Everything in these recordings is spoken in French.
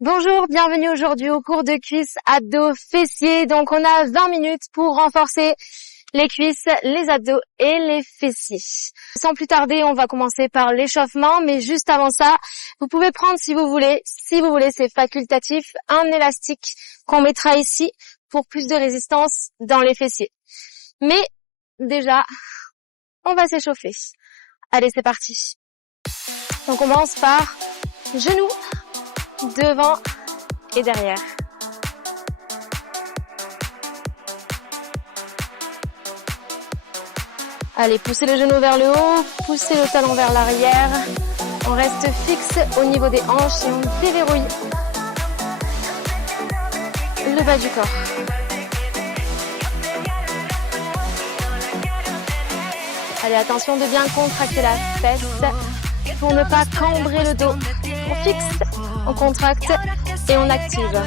Bonjour, bienvenue aujourd'hui au cours de cuisses, abdos, fessiers. Donc on a 20 minutes pour renforcer les cuisses, les abdos et les fessiers. Sans plus tarder, on va commencer par l'échauffement, mais juste avant ça, vous pouvez prendre si vous voulez, c'est facultatif, un élastique qu'on mettra ici pour plus de résistance dans les fessiers. Mais déjà, on va s'échauffer. Allez, c'est parti. Donc on commence par genoux, devant et derrière. Allez, poussez le genou vers le haut, poussez le talon vers l'arrière. On reste fixe au niveau des hanches et on déverrouille le bas du corps. Allez, attention de bien contracter la fesse pour ne pas cambrer le dos. On fixe, on contracte et on active.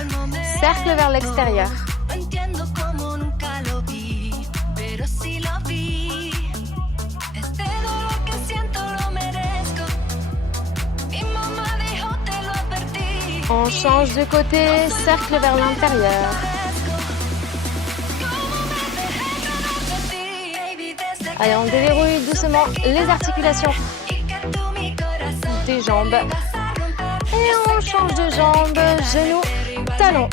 Cercle vers l'extérieur. On change de côté, cercle vers l'intérieur. Allez, on déverrouille doucement les articulations des jambes. Et on change de jambe, genou, talon.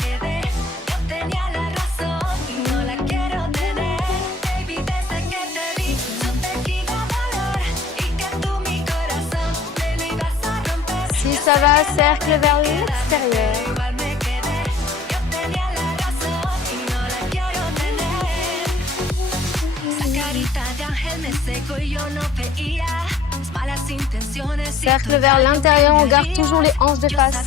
Si ça va, cercle vers l'extérieur. Cercle vers l'intérieur, on garde toujours les hanches de face.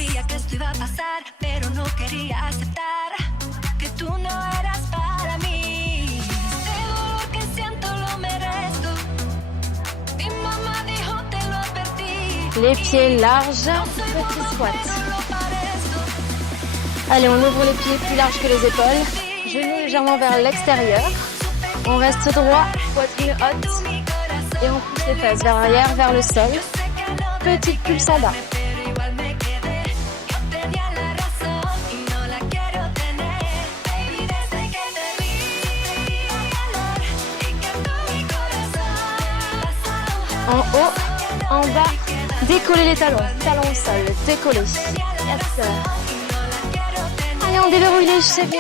Les pieds larges, petit squat. Allez, on ouvre les pieds plus larges que les épaules. Genoux légèrement vers l'extérieur. On reste droit, poitrine haute. Et on pousse les fesses vers l'arrière, vers le sol. Petite pulse en bas. En haut, en bas, décollez les talons. Talons au sol, décollez. Yes. Allez, on déverrouille les chevilles.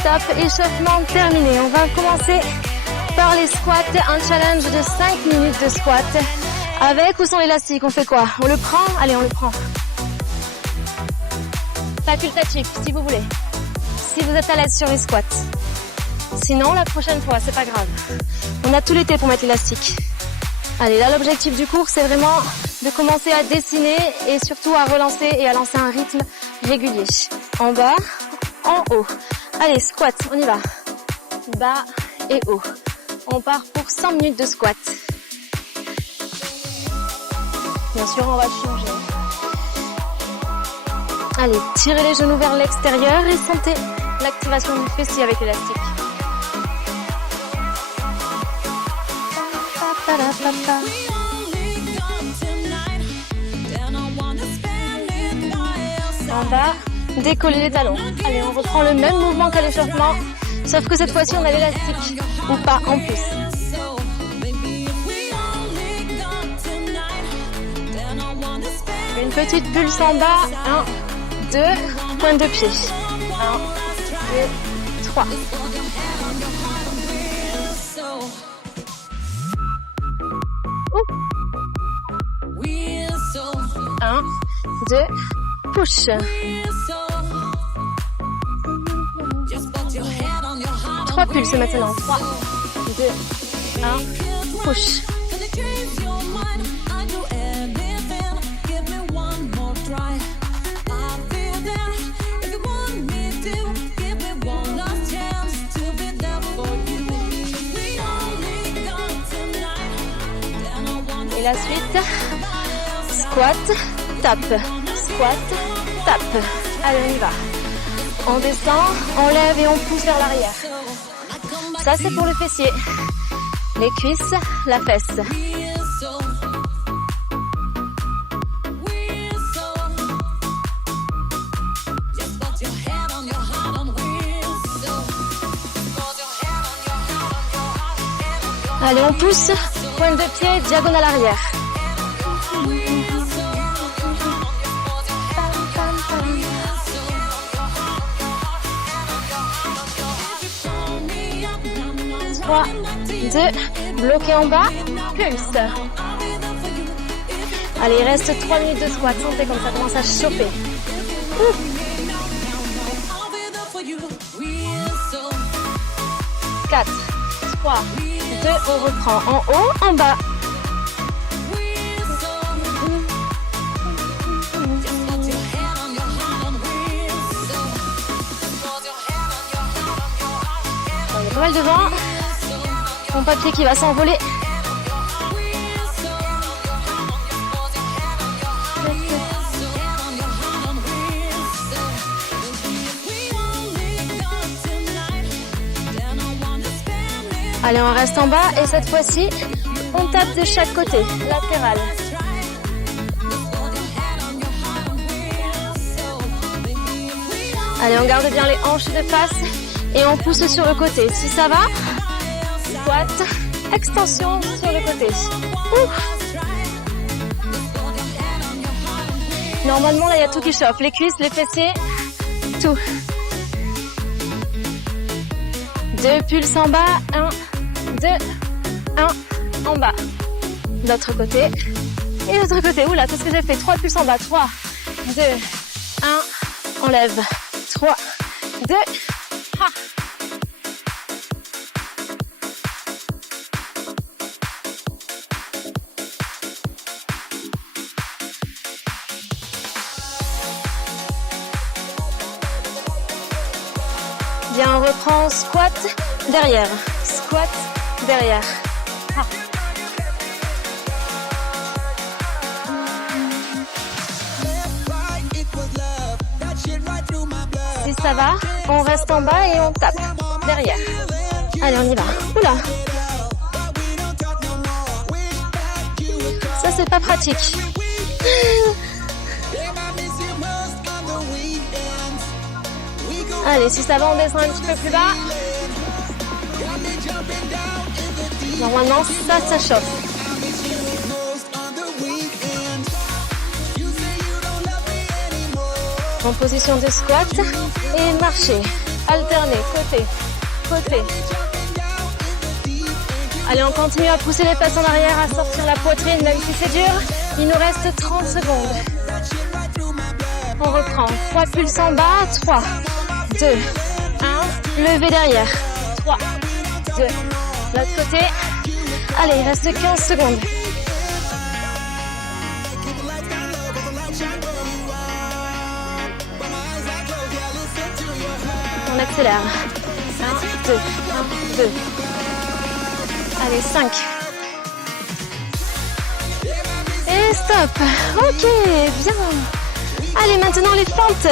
Stop, échauffement terminé. On va commencer par les squats, un challenge de 5 minutes de squat. Avec ou sans l'élastique, on fait quoi? On le prend? Allez, on le prend. Facultatif, si vous voulez. Si vous êtes à l'aise sur les squats. Sinon, la prochaine fois, c'est pas grave. On a tout l'été pour mettre l'élastique. Allez, là, l'objectif du cours, c'est vraiment de commencer à dessiner et surtout à relancer et à lancer un rythme régulier. En bas, en haut. Allez, squat, on y va. Bas et haut. On part pour 100 minutes de squat. Bien sûr, on va changer. Allez, tirez les genoux vers l'extérieur et sentez l'activation du fessier avec l'élastique. En bas. Décoller les talons. Allez, on reprend le même mouvement qu'à l'échauffement, sauf que cette fois-ci, on a l'élastique, ou pas en plus. Une petite pulse en bas. 1, 2, pointe de pied. 1, 2, 3. Ouh. 1, 2, push. 3 pulses maintenant. 3, 2, 1, push. la suite. Squat, tape. Squat, tape. Allez, on y va. On descend, on lève et on pousse vers l'arrière. Ça, c'est pour le fessier. Les cuisses, la fesse. Allez, on pousse. Pointe de pied, diagonale arrière. Trois, deux, bloqué en bas, pulse. Allez, il reste 3 minutes de squat. Sentez comme ça commence à chauffer. 4, 3, 2, on reprend en haut, en bas. Il y a pas mal de vent. Mon papier qui va s'envoler. Allez, on reste en bas et cette fois-ci, on tape de chaque côté, latéral. Allez, on garde bien les hanches de face et on pousse sur le côté. Si ça va, squat, extension sur le côté. Normalement, là, il y a tout qui chauffe. Les cuisses, les fessiers, tout. 2 pulses en bas, 1, 2, 1, en bas. L'autre côté. Et l'autre côté. Oula, tout ce que j'ai fait. 3 pulses en bas. 3, 2, 1, on lève. 3, 2, 1. Bien, on reprend squat, derrière. Squat, derrière. Ah. Si ça va, on reste en bas et on tape derrière. Allez, on y va. Oula. Ça, c'est pas pratique. Allez, si ça va, on descend un petit peu plus bas. Normalement, ça chauffe. En position de squat et marcher. Alterner, côté, côté. Allez, on continue à pousser les fesses en arrière, à sortir la poitrine, même si c'est dur. Il nous reste 30 secondes. On reprend. 3 pulses en bas. 3, 2, 1. Levez derrière. 3, 2. L'autre côté. Allez, il reste 15 secondes. On accélère. 1, 2, 1, 2. Allez, 5. Et stop. Ok, bien. Allez, maintenant les fentes.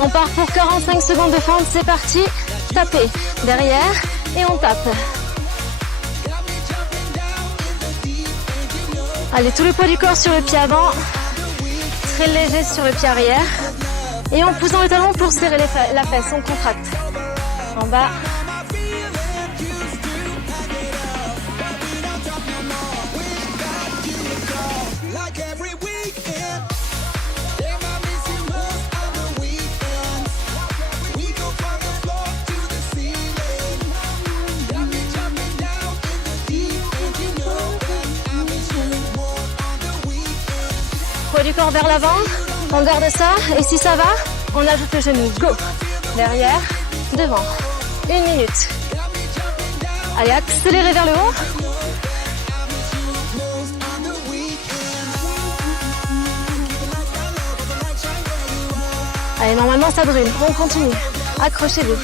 On part pour 45 secondes de fente, c'est parti. Tapez derrière et on tape. Allez, tout le poids du corps sur le pied avant. Très léger sur le pied arrière. Et en poussant le talon pour serrer la fesse, on contracte. En bas. Poids du corps vers l'avant, on garde ça et si ça va, on ajoute le genou. Go! Derrière, devant. 1 minute. Allez, accélérez vers le haut. Allez, normalement ça brûle. On continue. Accrochez-vous.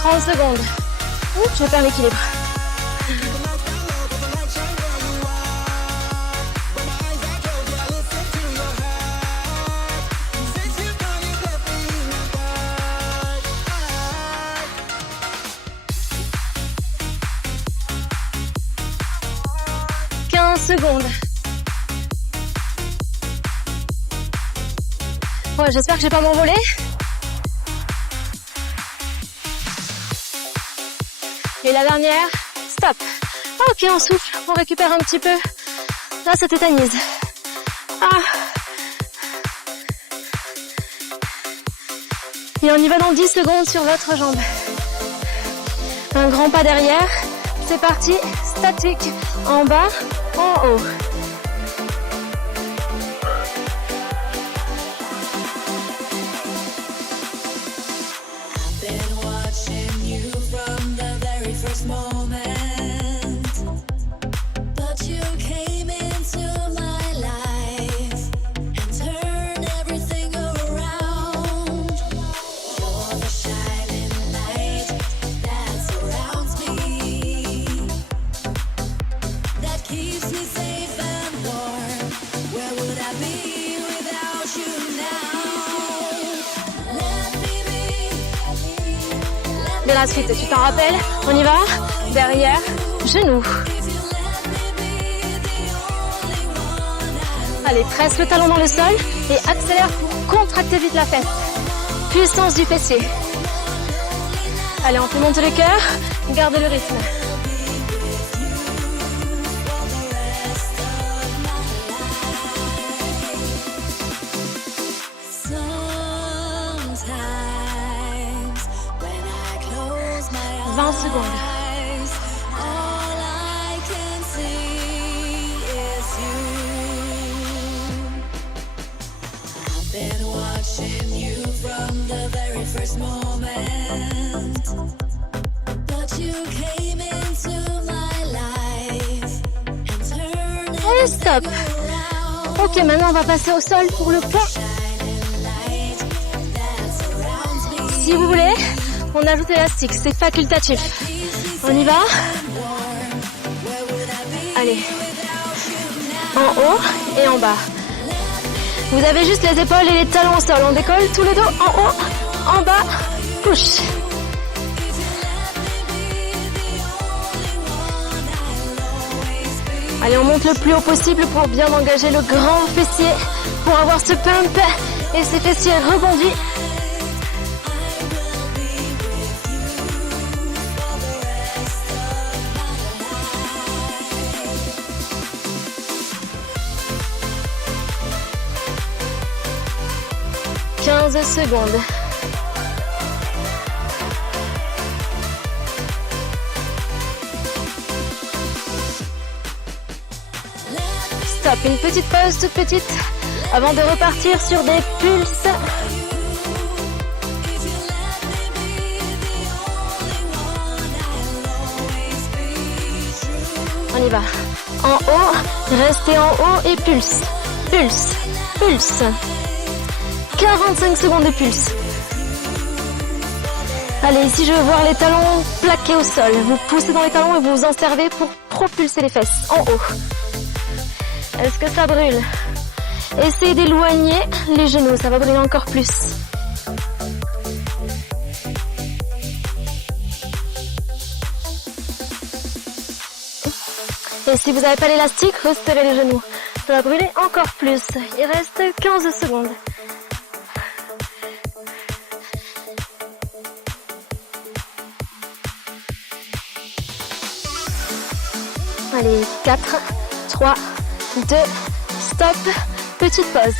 30 secondes. Ouh, je perds l'équilibre. Secondes. Bon, j'espère que je vais pas m'envoler. Et la dernière, stop. Ok, on souffle, on récupère un petit peu. Là, ça tétanise. Ah. Et on y va dans 10 secondes sur votre jambe. Un grand pas derrière. C'est parti. Statique. En bas. En haut. Et la suite, tu t'en rappelles? On y va? Derrière, genou. Allez, presse le talon dans le sol et accélère pour contracter vite la fesse. Puissance du fessier. Allez, on fait monter le cœur, garde le rythme. Secondes. Et stop. Ok, maintenant on va passer au sol pour le point. Si vous voulez, on ajoute l'élastique, c'est facultatif. On y va? Allez. En haut et en bas. Vous avez juste les épaules et les talons au sol. On décolle tout le dos en haut, en bas, push. Allez, on monte le plus haut possible pour bien engager le grand fessier, pour avoir ce pump et ces fessiers rebondis. Secondes. Stop, une petite pause toute petite avant de repartir sur des pulses. On y va. En haut, restez en haut et pulse. Pulse, pulse. 45 secondes de pulse. Allez, ici je veux voir les talons plaqués au sol. Vous poussez dans les talons et vous vous en servez pour propulser les fesses en haut. Est-ce que ça brûle? Essayez d'éloigner les genoux, ça va brûler encore plus. Et si vous n'avez pas l'élastique, resserrez les genoux. Ça va brûler encore plus. Il reste 15 secondes. Allez, 4, 3, 2, stop, petite pause.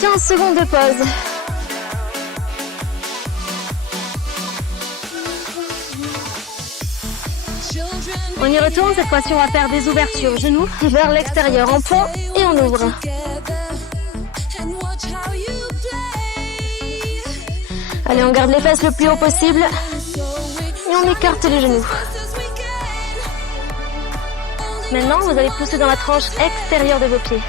15 secondes de pause. On y retourne, cette fois-ci on va faire des ouvertures, genoux vers l'extérieur, en pont et on ouvre. Allez, on garde les fesses le plus haut possible et on écarte les genoux. Maintenant, vous allez pousser dans la tranche extérieure de vos pieds.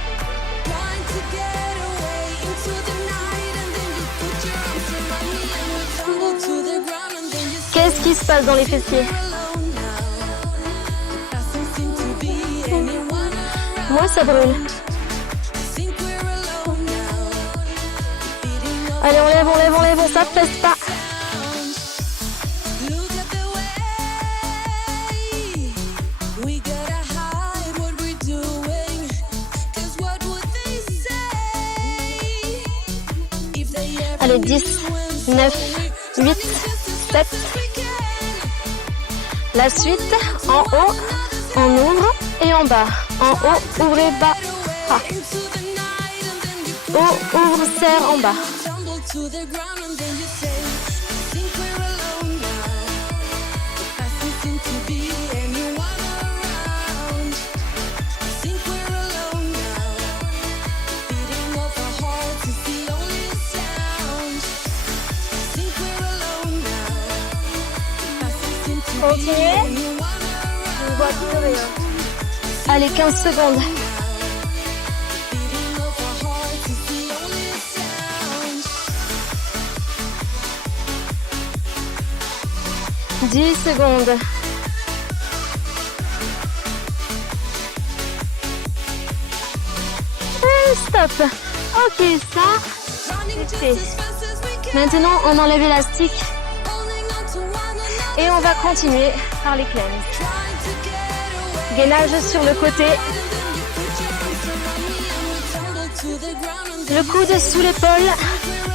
Qu'est-ce qui se passe dans les fessiers? Moi, ça brûle. Allez, on lève, on s'affaisse pas. Allez, 10, 9, 8, 7. La suite, en haut, on ouvre et en bas. En haut, ouvrez, bas. Ah. Haut, ouvre, serre, en bas. Continuez. Je ne vois plus rien. Allez, 15 secondes. « 10 secondes. Et stop. Ok, ça, c'est fait. Maintenant, on enlève l'élastique. Et on va continuer par les cleans. Gainage sur le côté. Le coude sous l'épaule.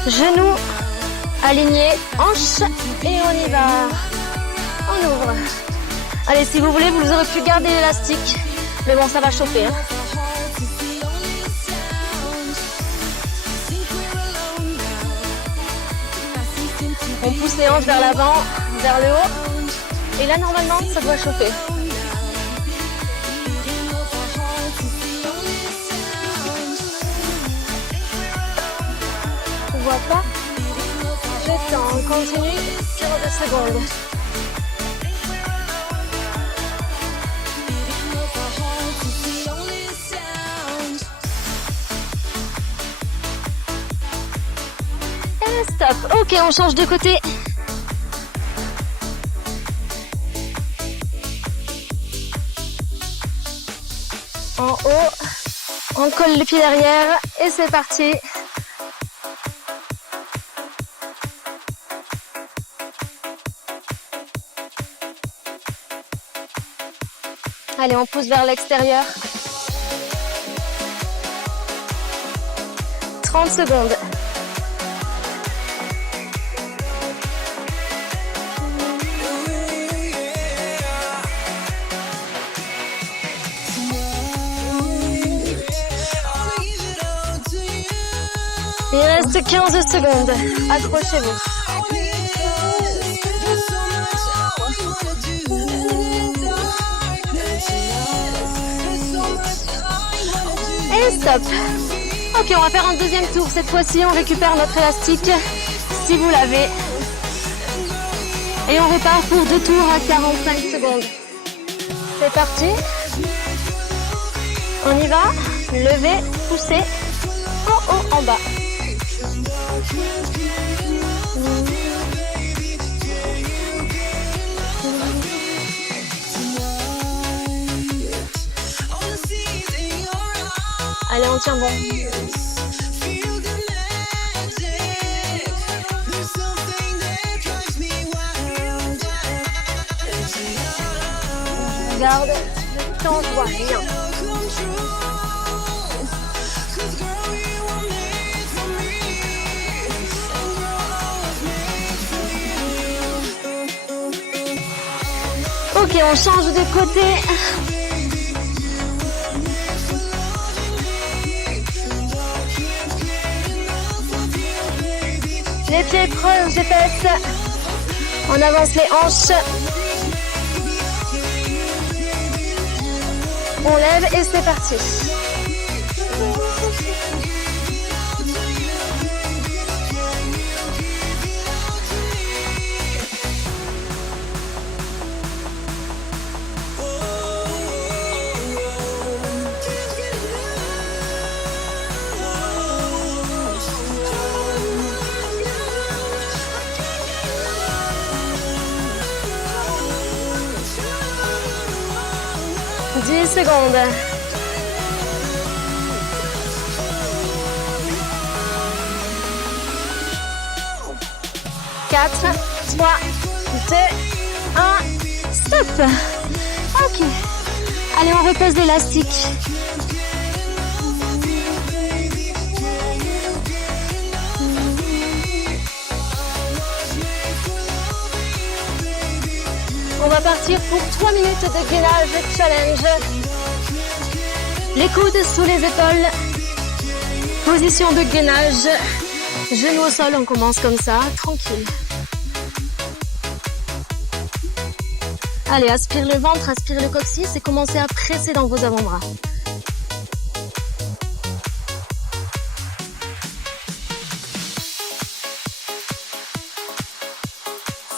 Genou aligné. Hanche. Et on y va. On ouvre. Allez, si vous voulez, vous aurez pu garder l'élastique. Mais bon, ça va chauffer. Hein. On pousse les hanches vers l'avant, vers le haut. Et là, normalement, ça doit chauffer. On voit pas. Je tends. On continue sur 2 secondes. Et stop. Ok, on change de côté. En haut, on colle les pieds derrière et c'est parti. Allez, on pousse vers l'extérieur. 30 secondes. Il reste 15 secondes. Accrochez-vous. Et stop. Ok, on va faire un deuxième tour. Cette fois-ci, on récupère notre élastique, si vous l'avez. Et on repart pour 2 tours à 45 secondes. C'est parti. On y va. Levez, poussez. En haut, en bas. Allez, on tient bon. Regarde, le temps, je vois rien. Ok, on change de côté. Les pieds proches des fesses. On avance les hanches. On lève et c'est parti. secondes. 4, 3, 2, 1, stop. Ok. Allez, on repose l'élastique. On va partir pour 3 minutes de gainage challenge. Les coudes sous les épaules. Position de gainage. Genoux au sol, on commence comme ça, tranquille. Allez, aspire le ventre, aspire le coccyx et commencez à presser dans vos avant-bras.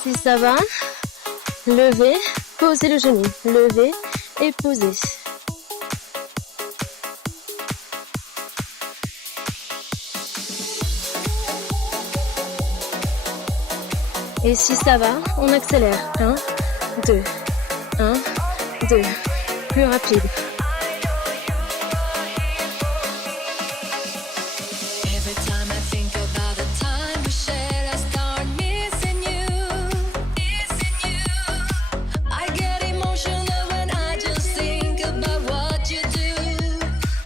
Si ça va, levez, posez le genou, levez et posez. Et si ça va, on accélère. 1, 2, 1, 2. Plus rapide.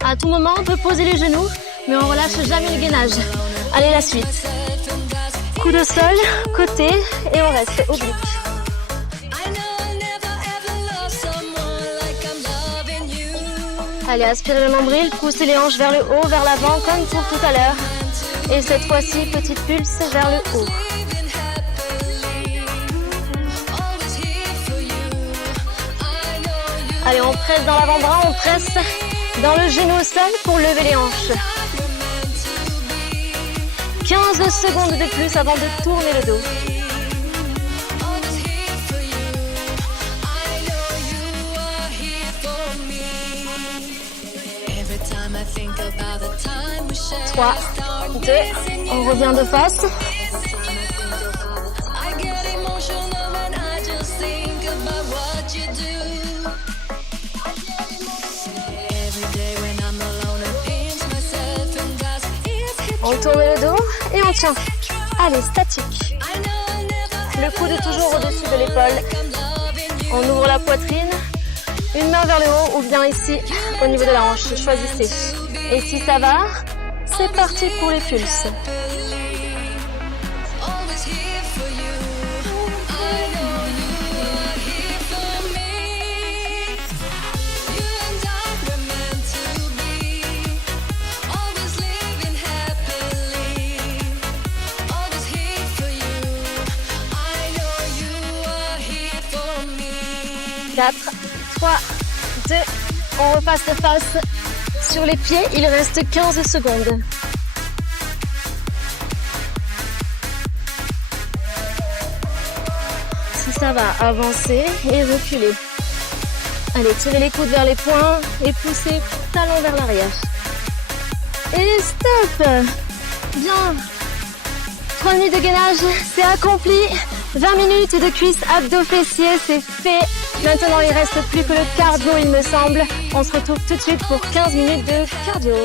À tout moment, on peut poser les genoux, mais on relâche jamais le gainage. Allez, la suite. Coup de sol, côté, et on reste oblique. Allez, aspirez le nombril, poussez les hanches vers le haut, vers l'avant, comme pour tout à l'heure. Et cette fois-ci, petite pulse vers le haut. Allez, on presse dans l'avant-bras, on presse dans le genou au sol pour lever les hanches. 15 secondes de plus avant de tourner le dos. Trois, 2, on revient de face. On tourne le dos et on tient. Allez, statique. Le coude toujours au-dessus de l'épaule. On ouvre la poitrine. Une main vers le haut ou bien ici, au niveau de la hanche. Choisissez. Et si ça va, c'est parti pour les pulses. Quatre, 3, 2, on repasse de face sur les pieds, il reste 15 secondes. Si ça va, avancez et reculez. Allez, tirez les coudes vers les poings et poussez talon vers l'arrière. Et stop! Bien. 3 minutes de gainage, c'est accompli. 20 minutes de cuisses, abdos, fessiers, c'est fait. Maintenant, il reste plus que le cardio, il me semble. On se retrouve tout de suite pour 15 minutes de cardio.